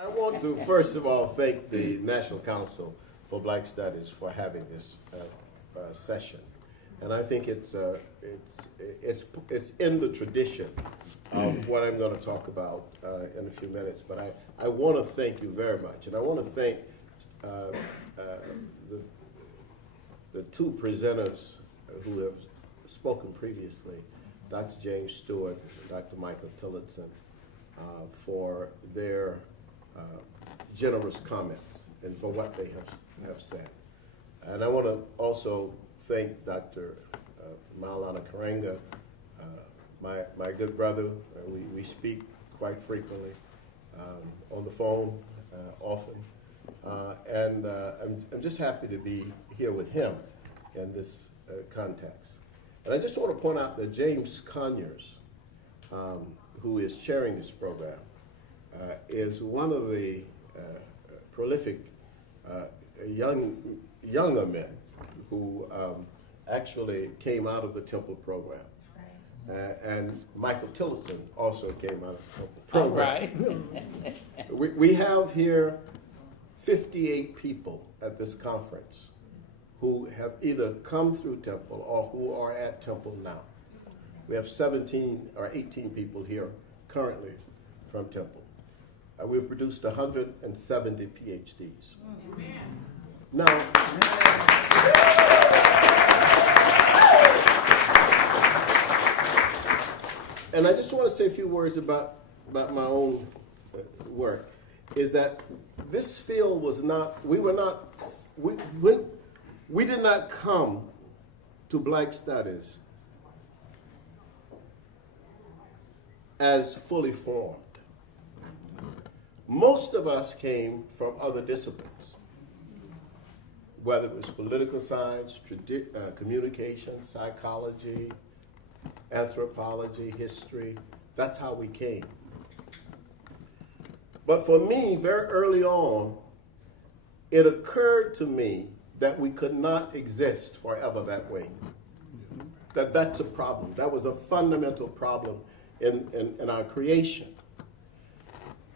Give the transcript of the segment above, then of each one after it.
I want to first of all thank the National Council for Black Studies for having this session, and I think it's in the tradition of what I'm going to talk about in a few minutes. But I want to thank you very much, and I want to thank the two presenters who have spoken previously, Dr. James Stewart and Dr. Michael Tillotson, for their generous comments and for what they have said. And I want to also thank Dr. Maulana Karenga, my good brother. We speak quite frequently on the phone often. And I'm just happy to be here with him in this context. And I just want to point out that James Conyers, who is chairing this program, is one of the prolific younger men who actually came out of the Temple program. And Michael Tillotson also came out of the Temple program. Right. We have here 58 people at this conference who have either come through Temple or who are at Temple now. We have 17 or 18 people here currently from Temple. We've produced 170 PhDs. Amen. Now, and I just want to say a few words about my own work, is that this field was not, we did not come to Black Studies as fully formed. Most of us came from other disciplines, whether it was political science, communication, psychology, anthropology, history. That's how we came. But for me, very early on, it occurred to me that we could not exist forever that way. That's a problem. That was a fundamental problem in our creation.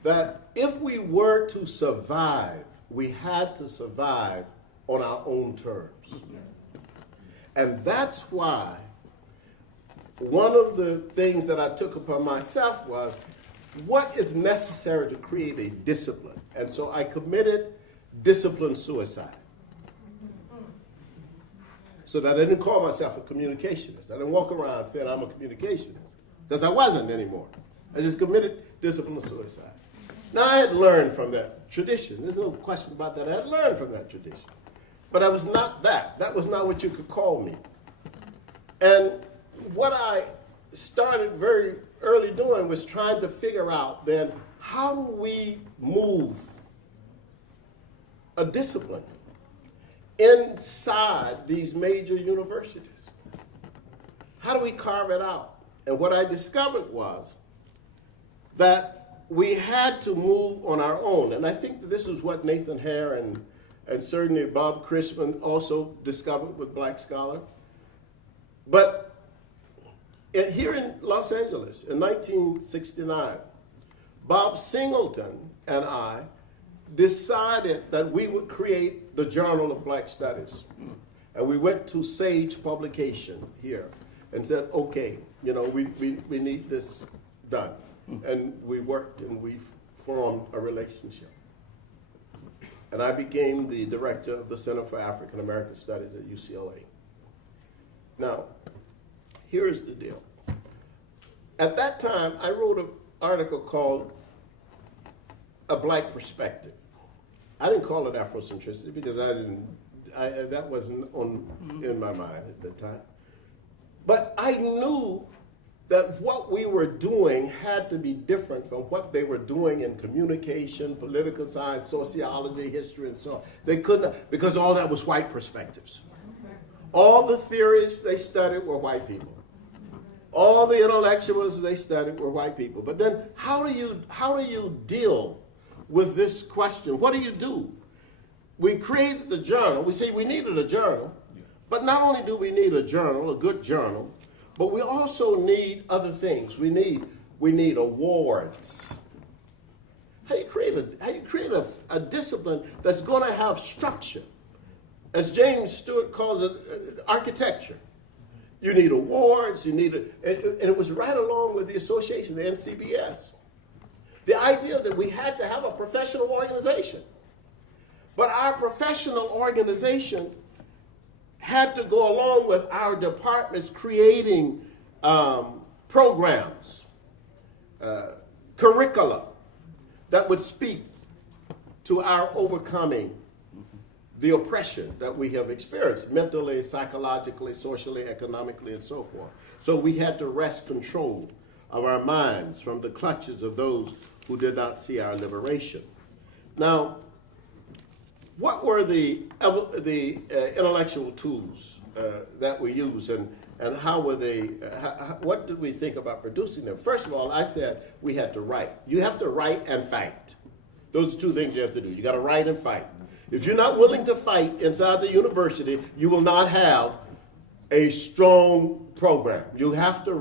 That if we were to survive, we had to survive on our own terms. And that's why one of the things that I took upon myself was, what is necessary to create a discipline? And so I committed discipline suicide. So that I didn't call myself a communicationist. I didn't walk around saying I'm a communicationist, because I wasn't anymore. I just committed discipline suicide. Now, I had learned from that tradition. There's no question about that. I had learned from that tradition. But I was not that. That was not what you could call me. And what I started very early doing was trying to figure out then, how do we move a discipline inside these major universities? How do we carve it out? And what I discovered was that we had to move on our own. And I think that this is what Nathan Hare and certainly Bob Crispin also discovered with Black Scholar. But here in Los Angeles in 1969, Bob Singleton and I decided that we would create the Journal of Black Studies. And we went to Sage Publication here and said, okay, we need this done. And we worked and we formed a relationship. And I became the director of the Center for African American Studies at UCLA. Now, here is the deal. At that time, I wrote an article called A Black Perspective. I didn't call it Afrocentricity because that wasn't in my mind at the time. But I knew that what we were doing had to be different from what they were doing in communication, political science, sociology, history, and so on. They couldn't, because all that was white perspectives. All the theories they studied were white people. All the intellectuals they studied were white people. But then how do you deal with this question? What do you do? We created the journal. We say we needed a journal. But not only do we need a journal, a good journal, but we also need other things. We need awards. How you create created a discipline that's going to have structure. As James Stewart calls it, architecture. You need awards, and it was right along with the association, the NCBS. The idea that we had to have a professional organization. But our professional organization had to go along with our departments creating programs, curricula that would speak to our overcoming the oppression that we have experienced mentally, psychologically, socially, economically, and so forth. So we had to wrest control of our minds from the clutches of those who did not see our liberation. Now, what were the intellectual tools that we used, and how were they? What did we think about producing them? First of all, I said we had to write. You have to write and fight. Those are two things you have to do. You got to write and fight. If you're not willing to fight inside the university, you will not have a strong program. You have to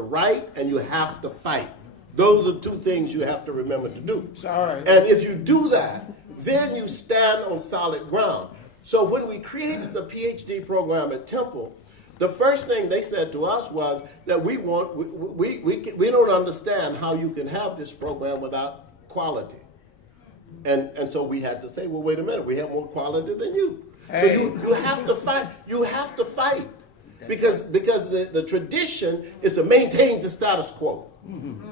write and you have to fight. Those are two things you have to remember to do. Sorry. And if you do that, then you stand on solid ground. So when we created the PhD program at Temple, the first thing they said to us was that we don't understand how you can have this program without quality. And so we had to say, well, wait a minute, we have more quality than you. Hey. So you have to fight. You have to fight. Because the tradition is to maintain the status quo. Mm-hmm.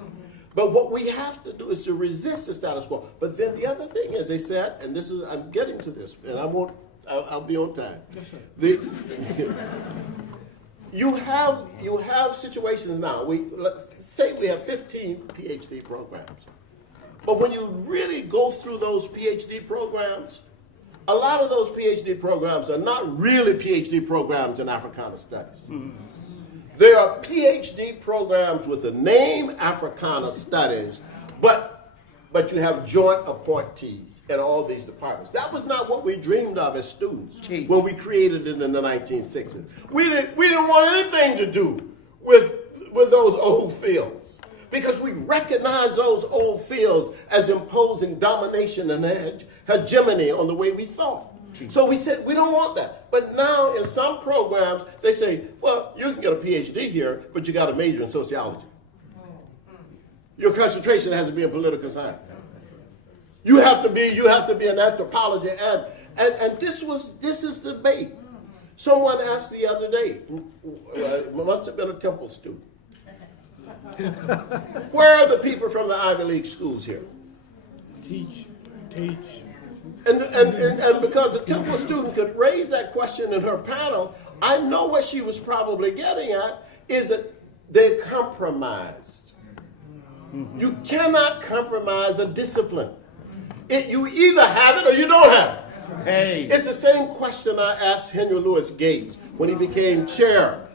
But what we have to do is to resist the status quo. But then the other thing is, they said, and this is, I'm getting to this, and I'll be on time. Yes, you have situations now. Let's say we have 15 PhD programs. But when you really go through those PhD programs, a lot of those PhD programs are not really PhD programs in Africana studies. Mm-hmm. There are PhD programs with the name Africana studies, but you have joint appointees in all these departments. That was not what we dreamed of as students when we created it in the 1960s. We didn't want anything to do with those old fields, because we recognize those old fields as imposing domination and hegemony on the way we thought. So we said, we don't want that. But now in some programs, they say, well, you can get a PhD here, but you got to major in sociology. Your concentration has to be in political science. You have to be an anthropology, and this is debate. Someone asked the other day, it must have been a Temple student, where are the people from the Ivy League schools here? Teach. And because a Temple student could raise that question in her panel, I know what she was probably getting at is that they compromised. Mm-hmm. You cannot compromise a discipline. You either have it or you don't have it. Hey. It's the same question I asked Henry Louis Gates when he became chair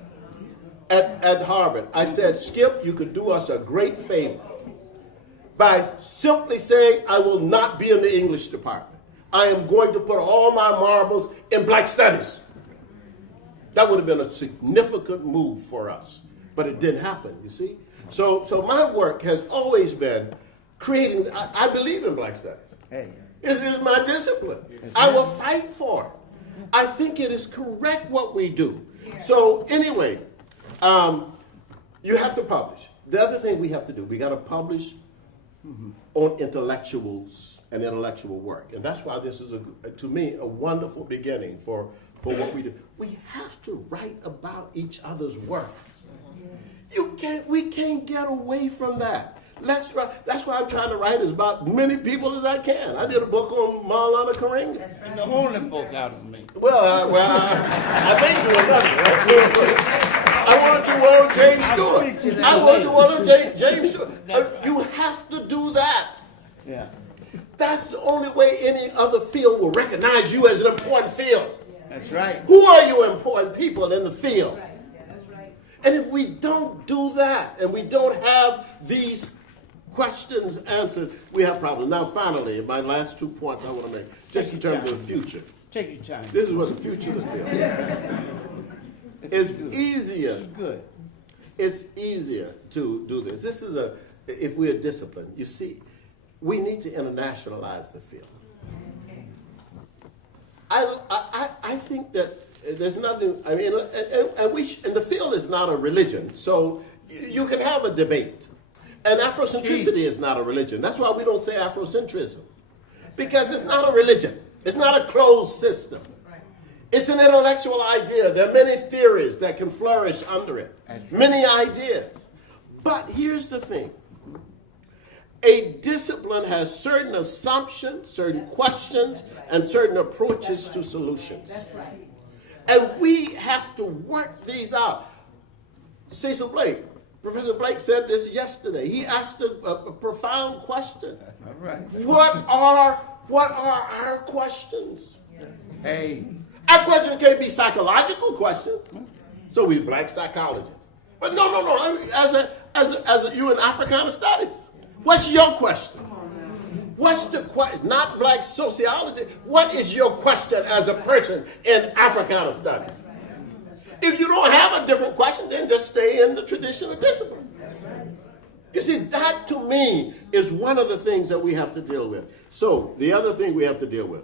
at Harvard. I said, Skip, you could do us a great favor by simply saying, I will not be in the English department. I am going to put all my marbles in black studies. That would have been a significant move for us, but it didn't happen, you see? So my work has always been creating, I believe in black studies. Hey. It is my discipline. I will fight for it. I think it is correct what we do. So anyway, you have to publish. The other thing we have to do, we got to publish on intellectuals and intellectual work. And that's why this is, to me, a wonderful beginning for what we do. We have to write about each other's work. We can't get away from that. That's why I'm trying to write as about many people as I can. I did a book on Maulana Karenga. And the only book out of me. Well, I may do another. I want to do one on James Stewart. I want to do one on James Stewart. You have to do that. Yeah. That's the only way any other field will recognize you as an important field. That's right. Who are you important people in the field? That's right. And if we don't do that, and we don't have these questions answered, we have problems. Now, finally, my last 2 points I want to make, just in terms of the future. Take your time. This is what the future of the field. It's easier. Good. It's easier to do this. This is if we're disciplined. You see, we need to internationalize the field. I think that there's nothing, I mean, and the field is not a religion, so you can have a debate. And Afrocentricity is not a religion. That's why we don't say Afrocentrism. Because it's not a religion. It's not a closed system. It's an intellectual idea. There are many theories that can flourish under it. Many ideas. But here's the thing. A discipline has certain assumptions, certain questions, and certain approaches to solutions. And we have to work these out. Cecil Blake, Professor Blake said this yesterday. He asked a profound question. All right. What are our questions? Hey. Our questions can't be psychological questions. So we black psychologists. But no. I mean, as you in Africana studies, what's your question? What's the question? Not black sociology. What is your question as a person in Africana studies? If you don't have a different question, then just stay in the traditional discipline. You see, that to me is one of the things that we have to deal with. So the other thing we have to deal with,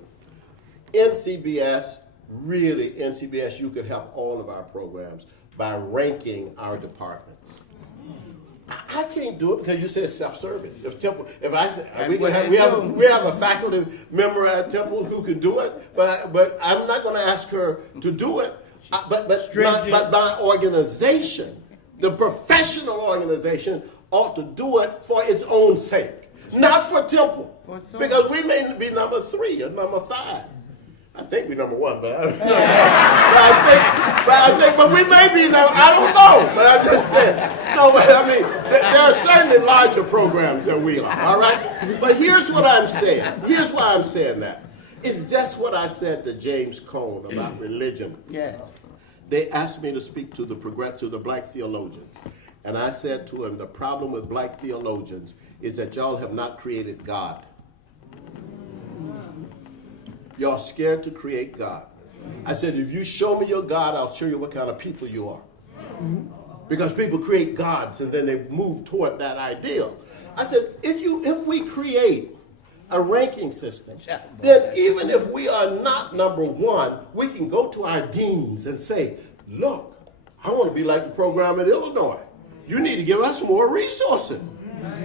NCBS, you could help all of our programs by ranking our departments. I can't do it because you said self-serving. If I say we have a faculty member at Temple who can do it, but I'm not going to ask her to do it. But my organization, the professional organization, ought to do it for its own sake, not for Temple, because we may be number 3 or number 5. I think we're number 1, but I don't know. but we may be number. I don't know. But I'm just saying. No, but I mean, there are certainly larger programs than we are. All right. But here's what I'm saying. Here's why I'm saying that. It's just what I said to James Cone about religion. Yeah. They asked me to speak to the black theologians. And I said to him, the problem with black theologians is that y'all have not created God. Y'all scared to create God. I said, if you show me your God, I'll show you what kind of people you are. Because people create gods and then they move toward that ideal. I said, if we create a ranking system, then even if we are not number 1, we can go to our deans and say, look, I want to be like the program in Illinois. You need to give us more resources.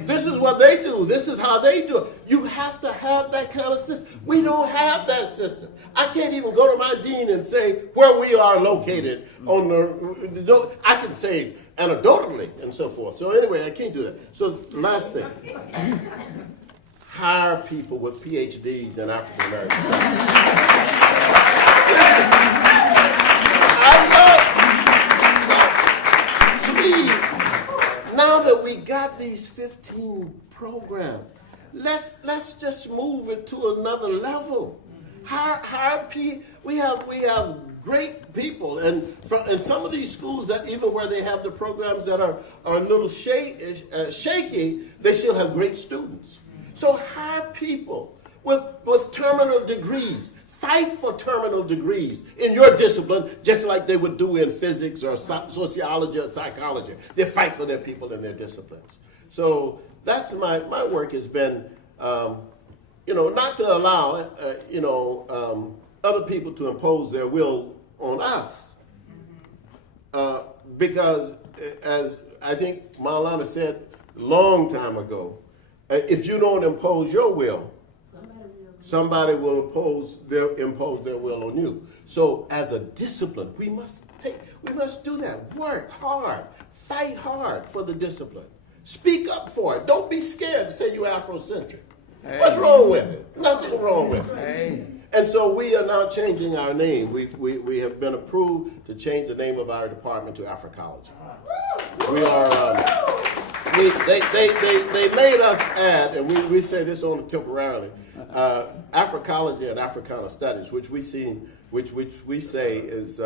This is what they do. This is how they do it. You have to have that kind of system. We don't have that system. I can't even go to my dean and say where we are located on the. I can say anecdotally and so forth. So anyway, I can't do that. So last thing, hire people with PhDs in African American studies. Now that we got these 15 programs, let's just move it to another level. We have great people, and some of these schools that even where they have the programs that are a little shaky, they still have great students. So hire people with terminal degrees. Fight for terminal degrees in your discipline, just like they would do in physics or sociology or psychology. They fight for their people in their disciplines. So that's my work has been, not to allow, other people to impose their will on us. Because, as I think Maulana said a long time ago, if you don't impose your will, somebody will impose their will on you. So as a discipline, we must do that. Work hard. Fight hard for the discipline. Speak up for it. Don't be scared to say you're Afrocentric. Hey. What's wrong with it? Nothing wrong with it. Hey. And so we are now changing our name. We have been approved to change the name of our department to Africology. We are. They made us add, and we say this only temporarily, Africology and Africana studies, which we say is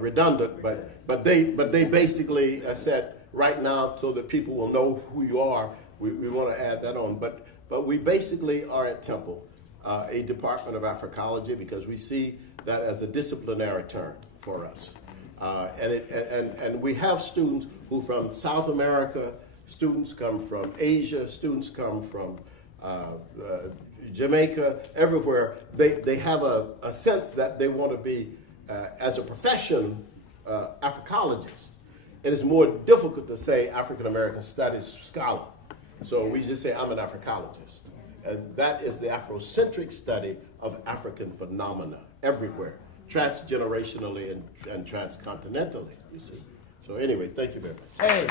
redundant, but they basically said right now so that people will know who you are. We want to add that on, but we basically are at Temple a department of Africology because we see that as a disciplinary term for us. And we have students who from South America, Students come from Asia, students come from Jamaica, everywhere. They have a sense that they want to be, as a profession, Africologist. It is more difficult to say African American Studies scholar. So we just say I'm an Africologist. And that is the Afrocentric study of African phenomena everywhere, transgenerationally and transcontinentally, you see. So anyway, thank you very much. Hey.